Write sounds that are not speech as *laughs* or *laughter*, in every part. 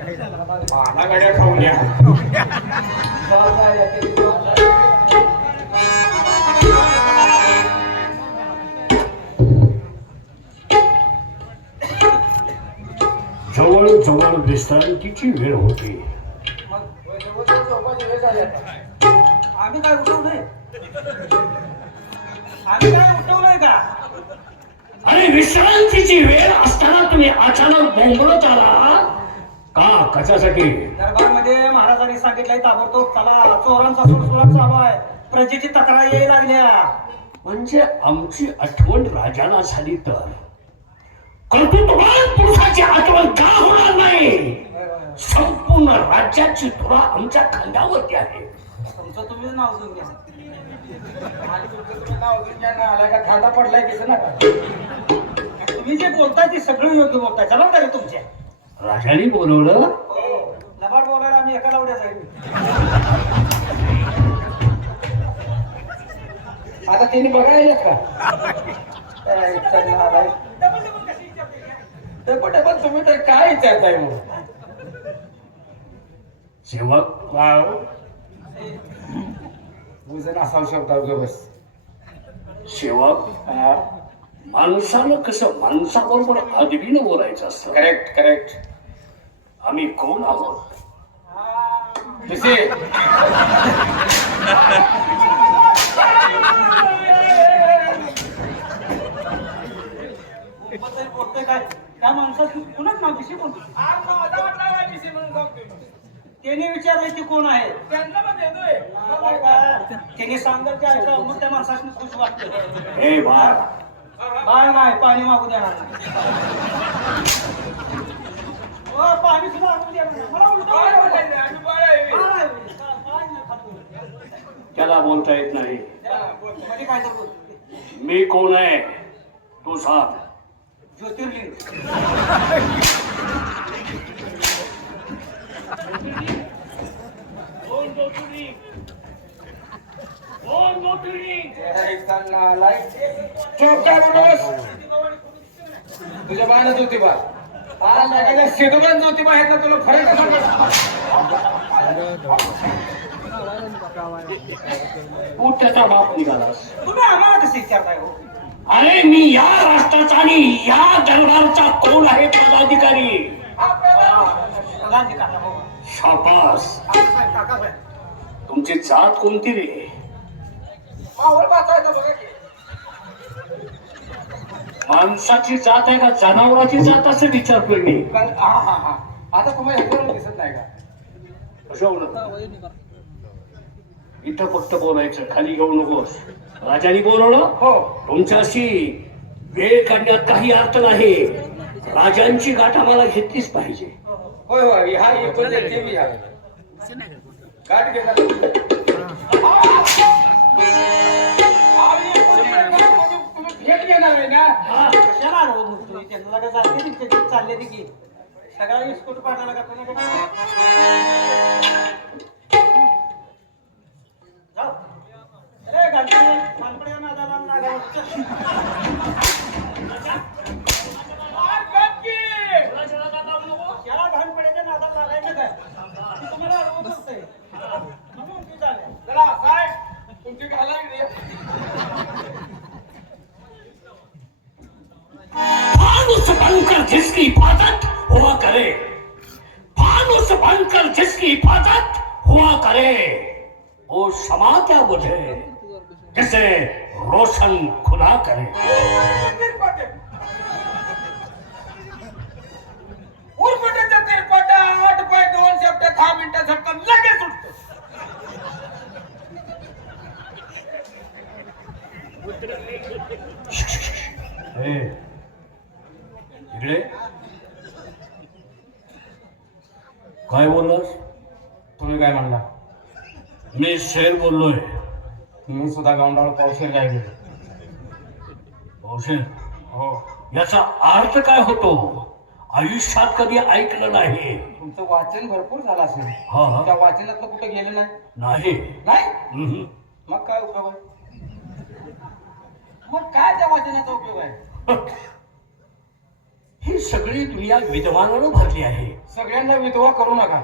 मला गड्या. जवळ जवळ विश्रांतीची वेळ होती. आम्ही काय उठवलंय आम्ही काय उठवलंय का आणि विश्रांतीची वेळ असताना तुम्ही अचानक बोंबलत आला का कशासाठी? दरबारमध्ये महाराजांनी सांगितलंय ताबडतोब चला चोरांचा सुरसुराट चालू आहे प्रजेची तक्रार यायला लागल्या. म्हणजे आमची आठवण राजाला झाली तर? कर्तृत्ववान पुरुषाची आठवण का होणार नाही? संपूर्ण राज्याची धुरा आमच्या खांद्यावरती आहे. तुमचं तुम्हीच नाव घेऊन घ्या. तुम्ही नाव घेऊन घ्या ना, आलाय का खांदा पडलाय दिसत ना तुम्ही जे बोलताय ते सगळं योग्य बोलताय. जबाबदारी तुमची आहे. राजाने बोलवलं. लबाड बोलायला आम्ही एका लावड्या जाईल आता त्यांनी बघायला का? तुम्ही तर काय विचारताय मग? सेवक वाव. वजन असा शब्द बस. सेवक माणसानं कसं माणसाबरोबर अदबीनं बोलायचं असतं. करेक्ट करेक्ट आम्ही कोण आहोत? त्या माणसाची कुणाच त्याने विचारलंय की कोण आहे? त्याने सांगत त्या माणसाने खुश वाटतं. हे काय नाही पाणी मागू देणार पाणी सुद्धा मागू देणार नाही. मला उलटं बोलायचं. काय? काय नाही खातो. त्याला बोलता येत नाही म्हणजे काय मी कोण आहे तू सांग ज्योतिर्लिंग चोप काय म्हणूस तुझ्या बाणच होती बा. आज लागायला शेदुबान होती बा ह्याचा तुला फरक तू त्याचा बाप निघालास. तुम्ही आम्हाला कसं विचारताय हो? अरे मी या राष्ट्राचा आणि या दरबारचा कोण आहे पदाधिकारी? हो. शाबास. तुमची जात कोणती रे? मावळ वाचायचं बघा. माणसाची जात आहे का जनावराची जात असं विचारतोय मी पण हा हा हा. आता तुम्हाला हे दिसत नाही का? इथं फक्त बोलायचं खाली घेऊ नकोस. राजाने बोलवलं? हो. तुमच्याशी वेळ काढण्यात काही अर्थ नाही. राजांची गाठ आम्हाला घेतलीच पाहिजे. होय होय. हा ते आहे. गाठ घेणार चालले ते की सगळा इस्कूट पाडायला का तुम्ही? जाऊ. अरे गाडी मानपड्या नादाला लागावं. बनकर जिसकी इबादत हुआ करे। फानुस बनकर जिसकी इबादत हुआ करे। वो समा क्या बुझे जिसे रोशन खुदा करे। उरफाट्याचा काय बोललास तुम्ही काय म्हणला मी शेर बोललोय मी सुद्धा गावंडावर पावशेर काय गेलो औषध हो याचा अर्थ काय होतो आयुष्यात कधी ऐकलं नाही तुमचं वाचन भरपूर झालं असेल। हा हा. त्या वाचनात कुठे गेलं नाही? नाही. नाही. मग काय उपयोग आहे? मग काय त्या वाचनाचा उपयोग आहे? *laughs* ही सगळी दुनिया विद्वानानं भरली आहे. सगळ्यांना विधवा करू नका.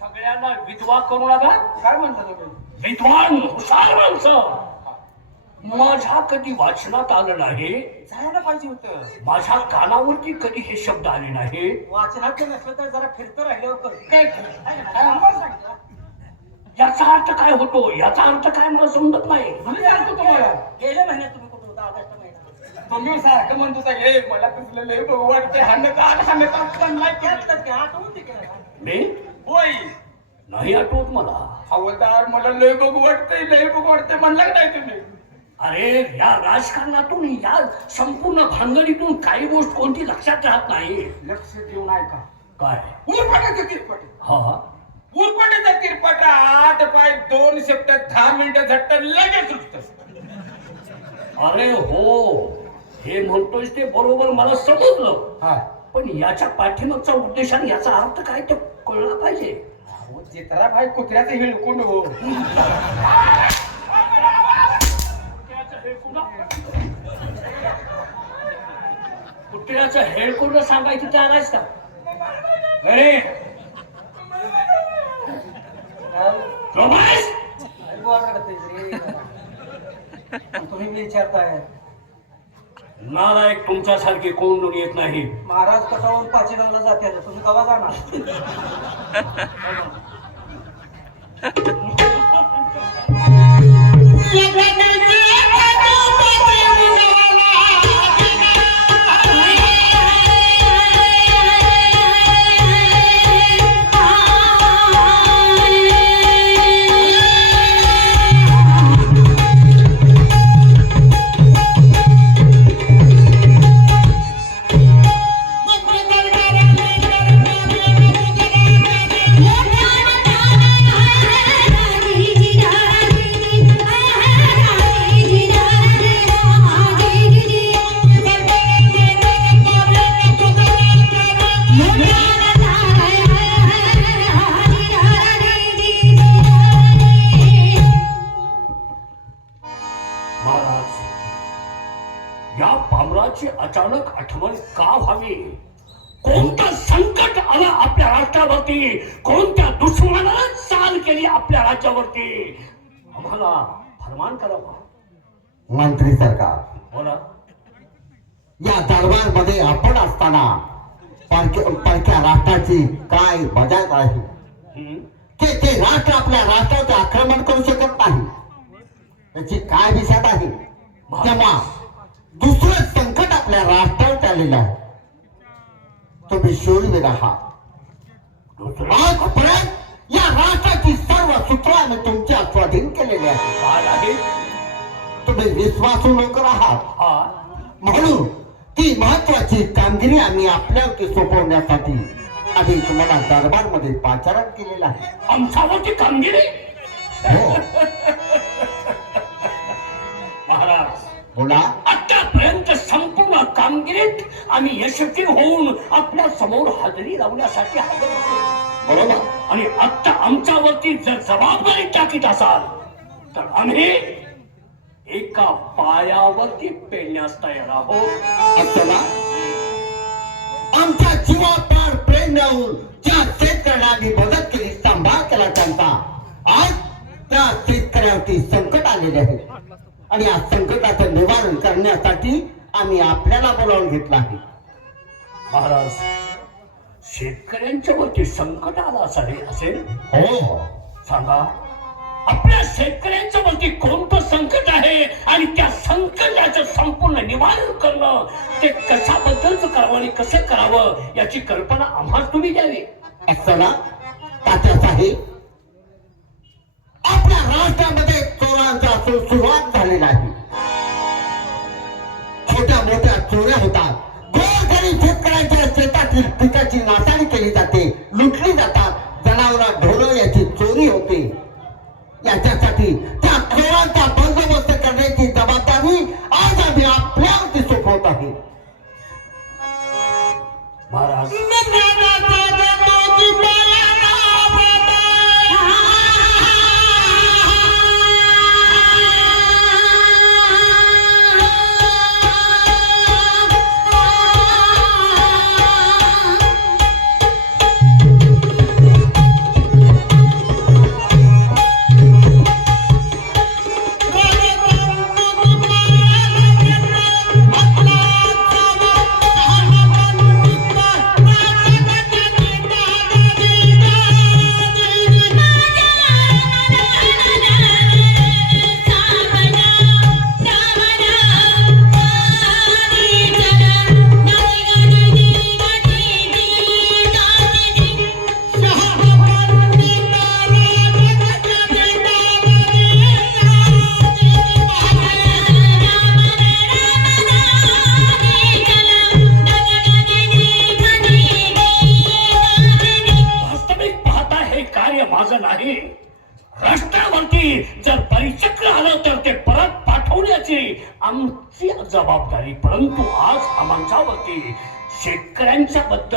सगळ्यांना विधवा करू नका. काय म्हणता तुम्ही? विद्वान हुशार माणसं. माझ्या कधी वाचनात आलं नाही. जायला पाहिजे होतं. माझ्या कानावरती कधी हे शब्द आले नाही. वाचनात नसलं तर जरा फिरतं राहिल्यावर कळतं. काय काय आम्हाला सांगा. याचा अर्थ काय होतो? याचा अर्थ काय मला समजत नाही. गेल्या महिन्यात तुम्ही कुठं होता? महिन्यात तुम्ही सारखं म्हणत हे मला तुझलं लय बघू वाटते हाणत आण हाणत आण म्हणलाय की त्यातलं की आठवून ते? मी? होय. नाही आठवत मला. हवलदार मला लय बघू वाटतंय लय बघू वाटतंय. म्हणला का नाही तुम्ही? अरे या राजकारणातून या संपूर्ण भानगडीतून काही गोष्ट कोणती लक्षात राहत नाही. लक्ष देऊन ऐका. काय? उरपाटाचं तिरपट हा उरपाटाचा तिरपट आठ पाय दोन शब्द दहा मिनिटं झट्ट लगेच सुटत अरे हो. हे म्हणतोय ते बरोबर मला समजलं. हा. पण याच्या पाठीमागचा उद्देश आणि याचा अर्थ काय ते कळला पाहिजे. अहो, चित्रा भाई कुत्र्याचं हिळकुंड हो. कुत्र्याचं हेडकोड सांगायचं ते आलायस का? अरे. तुम्ही विचारताय. नालायक तुमच्यासारखे कोण लोक येत नाही? महाराज कटावून पाचीगावला जाते तुम्ही कवा जाणार? *laughs* फरमान करावं मंत्री सरकार. बोला या दरबारमध्ये आपण असताना परक्या राष्ट्राची काय बजात आहे? की ते राष्ट्र आपल्या राष्ट्राचे आक्रमण करू शकत नाही. त्याची काय विषयात आहे? तेव्हा दुसरं संकट आपल्या राष्ट्रावर आलेलं आहे. तुम्ही शूरवीर आहात. दुसरं आजपर्यंत या राष्ट्राची सर्व सूत्र आम्ही तुमच्या स्वाधीन केलेली आहे. आहे? तुम्ही विश्वासू नोकर आहात. हा. म्हणून ती महत्वाची कामगिरी आम्ही आपल्यावरती सोपवण्यासाठी आम्ही तुम्हाला दरबारमध्ये पाचारण केलेलं आहे. आमच्यावरती कामगिरी? हो. महाराज बोला. आतापर्यंत संपूर्ण कामगिरीत आम्ही यशस्वी होऊन आपल्यासमोर हजेरी लावण्यासाठी हजर होतो. बरोबर आणि आता आमच्यावरती जर जबाबदारी टाकीत असाल तर आम्ही एका पायावरती पेलण्यास तयार आहोत. आमच्या जीवापार प्रेम देऊन ज्या शेतकऱ्यांना आम्ही मदत केली सांभाळ केला त्यांचा. आज त्या शेतकऱ्यावरती संकट आलेले आहे. आणि या संकटाचं निवारण करण्यासाठी आम्ही आपल्याला बोलावून घेतलं आहे. महाराज शेतकऱ्यांच्या वरती संकट आलं असेल असेल हो. सांगा. आपल्या शेतकऱ्यांच्या वरती कोणतं संकट आहे? आणि त्या संकटाचं संपूर्ण निवारण करणं ते कशाबद्दलच करावं आणि कसं करावं याची कल्पना आम्हाला तुम्ही द्यावी असताना तात्यासाहेब आपल्या राष्ट्रामध्ये चोरांचा सुरुवात झालेला आहे छोट्या मोठ्या चोऱ्या होतात. गोरगरीब शेतकऱ्यांच्या पिकाची नासाडी केली जाते. लुटली जातात. जनावर ढोरं याची चोरी होते. याच्यासाठी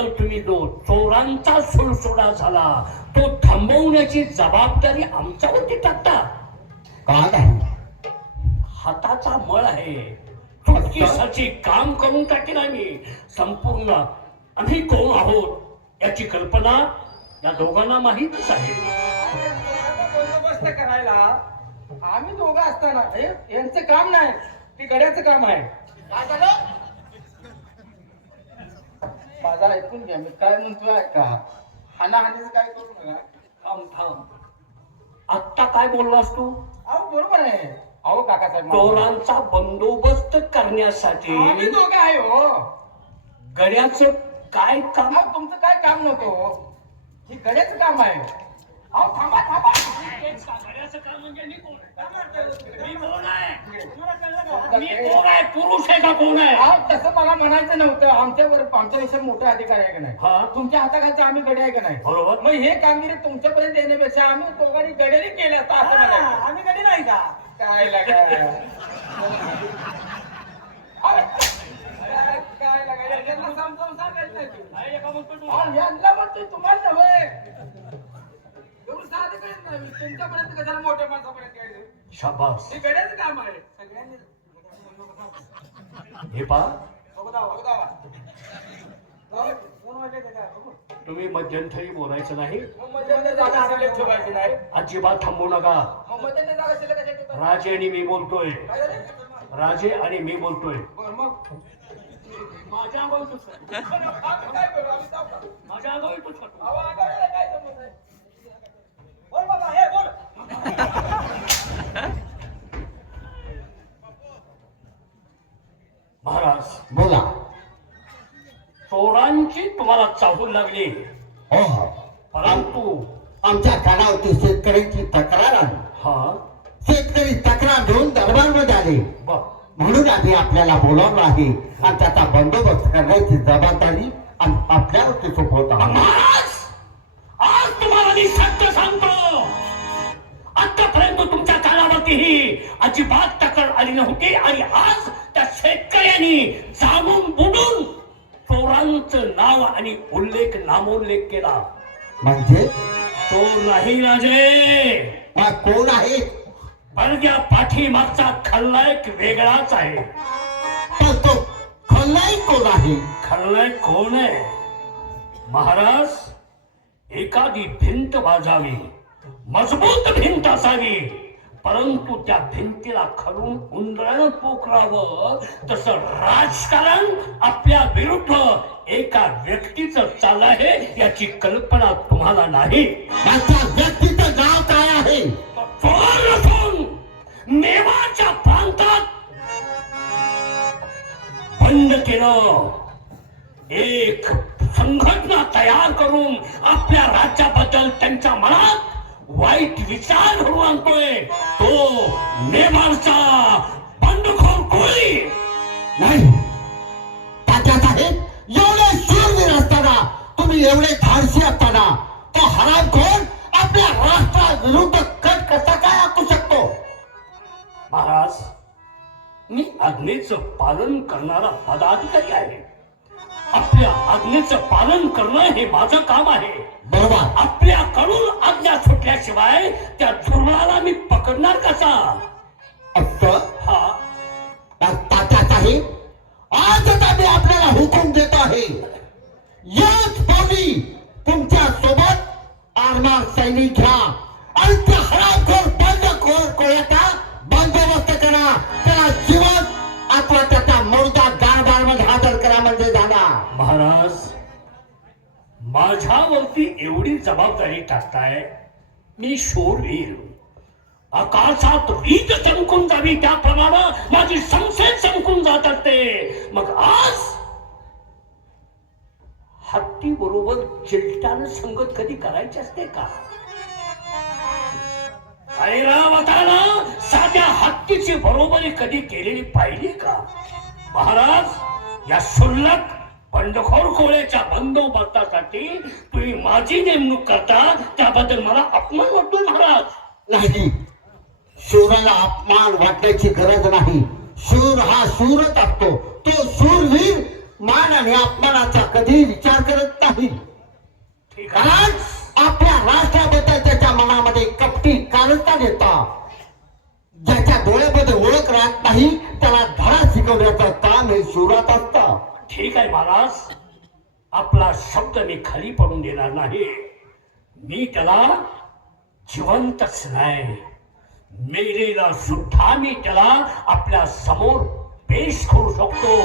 बद्दल तुम्ही जो चोरांचा सुरसोडा झाला. तो थांबवण्याची जबाबदारी आमच्यावरती टाकता. का नाही हाताचा मळ आहे. चुटकीसाची काम करून टाकेन आम्ही. संपूर्ण आम्ही कोण आहोत याची कल्पना या दोघांना माहीतच आहे. बंदोबस्त करायला आम्ही दोघं असताना हे यांचं काम नाही ते गड्याचं काम आहे. काय झालं? माझा ऐकून घ्या मी काय म्हणतोय ऐका. हानाहानीचं काय करू नका. थांब थांब. आत्ता काय बोललास तू? अहो बरोबर आहे. अहो काकासाहेब चोरांचा बंदोबस्त करण्यासाठी आम्ही दोघं आहे हो. गड्याचं काय काम? अहो, तुमचं काय काम नव्हतं हो. हे गड्याचं काम आहे. अहो थांबा थांबा. पुरुष आहे का कोण आहे तसं मला म्हणायचं नव्हतं आमच्यावर आमच्यापेक्षा मोठा अधिकारी आहे का नाही हा तुमच्या हाताखालचे आम्ही गडे आहे का नाही बरोबर मग हे कामगिरी तुमच्यापर्यंत येण्यापेक्षा आम्ही दोघांनी गडेने केलं असतं असं म्हणायचं आम्ही कधी नाही का काय लागा अरे, काय लागा यांना समजावून सांगायचं नाही तू. काय एका म्हणतो तू? अहो, यांना म्हणतोय तुम्हाला नव्हे एवढं साधं कळत नाही तुमच्यापर्यंत कशाला मोठ्या माणसापर्यंत यायचं? शाबास हे गड्याचं काम आहे सगळ्यांनी हे पा बघू दावा, बघू दावा. दावा. दोन वाजले ते काय बघू. तुम्ही मध्यंतरी बोलायचं नाही मग मध्यंतरी जागा शिल्लक ठेवायची नाही अजिबात थांबू नका मग मध्यंतरी जागा शिल्लक कशाला ठेवता? राजे आणि मी बोलतोय काय झालं? राजे आणि मी बोलतोय बरं, मग माझ्या अंगावर तूच खातो. आम्ही काय करू? आम्ही जाऊ का? माझ्या अंगावर तूच खातो. अहो, आगाऊला काय संबंध आहे? बोल बाबा हे बोल महाराज बोला चोरांची चाहूल लागली. परंतु आमच्या कानावरती शेतकऱ्यांची तक्रार आली. हा. शेतकरी तक्रार घेऊन दरबारमध्ये आले. म्हणून आम्ही आपल्याला बोलावलं आहे. आणि त्याचा बंदोबस्त करण्याची जबाबदारी आपल्यावरती सोपवत आहोत आज तुम्हाला मी सत्य सांगतो. आतापर्यंत तुमच्या कालावधीही अजिबात तक्रार आली नव्हती. आणि आज त्या शेतकऱ्यांनी जाणून बुडून चोरांचं नाव आणि उल्लेख नामोल्लेख केला. म्हणजे? चोर नाही राजे? कोण आहे? पडद्या पाठीमागचा खलनायक वेगळाच आहे. पण तो खलनायक कोण आहे? खलनायक कोण आहे? महाराज एखादी भिंत बाजावी मजबूत भिंत असावी. परंतु त्या भिंतीला खडून उंदरानं पोखरावं तसं राजकारण आपल्या विरुद्ध एका व्यक्तीचं चाललं आहे याची कल्पना तुम्हाला नाही. त्याच्या व्यक्तीचं नाव काय आहे? चोर नसून मेवाच्या प्रांतात बंद केलं. एक संघटना तयार करून आपल्या राज्याबद्दल त्यांच्या मनात वाईट विचार घडवून आणतोय. तो नेमारचा बंडखोर कोळी. नाही. तात्या साहेब एवढे शूरवीर असताना तुम्ही एवढे धाडसी असताना तो हरामखोर आपल्या राष्ट्राविरुद्ध कट कसा काय आखू शकतो? महाराज मी आज्ञेचं पालन करणारा पदाधिकारी आहे. आपल्या आज्ञेचं पालन करणं हे माझं काम आहे. बरोबर. आपल्याकडून आज्ञा सुटल्याशिवाय त्या चोरणाला मी पकडणार कसा? असं? हा. तात्या साहेब आज आता मी आपल्याला हुकूम देतो आहे. याच पावली तुमच्यासोबत आरमार सैनिक घ्या. आणि त्या हरामखोर माझ्यावरती एवढी जबाबदारी टाकताय? मी शोरवीर. आकाशात वीज चमकून जावी त्याप्रमाणे माझी संसद चमकून जात असते मग आज हत्ती बरोबर चिलटानं संगत कधी करायची असते का? ऐरावतानं साध्या हत्तीची बरोबरी कधी केलेली पाहिली का? महाराज या शुल्लक बंडखोर कोळ्याच्या बंदोबस्तासाठी तुम्ही माझी नेमणूक करता त्याबद्दल मला अपमान वाटतो महाराज. नाही. शूराला अपमान वाटण्याची गरज नाही. शूर हा शूरच असतो. तो शूरवीर मान आणि अपमानाचा कधी विचार करत नाही. कारण आपल्या राष्ट्राबद्दल त्याच्या मनामध्ये कपटी कारस्थान येतात ज्याच्या डोळ्यामध्ये ओळख राहत नाही त्याला धडा शिकवण्याचं काम हे शूरात असतं. ठीक आहे महाराज. आपला शब्द मी खाली पडून देणार नाही. मी त्याला जिवंतच नाही. मेलेला सुद्धा मी त्याला आपल्यासमोर पेश करू शकतो.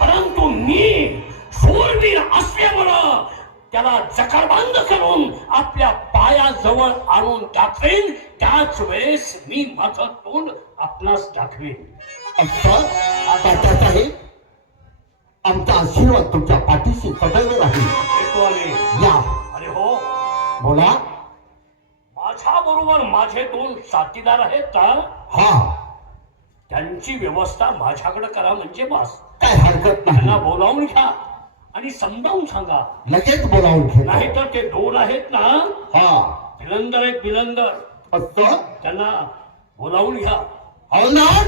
परंतु मी शूरवीर असल्यामुळं त्याला जकारबंद करून आपल्या पायाजवळ आणून दाखवेन त्याच वेळेस मी माझं तोंड आपणास दाखवेन. असं आमचा आशीर्वाद तुमच्या पाठीशी सदैव राहील. या. अरे हो. बोला. माझ्या बरोबर माझे दोन साथीदार आहेत का? हा. त्यांची व्यवस्था माझ्याकडे करा म्हणजे बस. काय हरकत त्यांना नाही बोलावून घ्या आणि समजावून सांगा. लगेच बोलावून घेतो. नाहीतर ते दोन आहेत ना? हा. भिलंदर आहेत भिलंदर असं? त्यांना बोलावून घ्या. हवलदार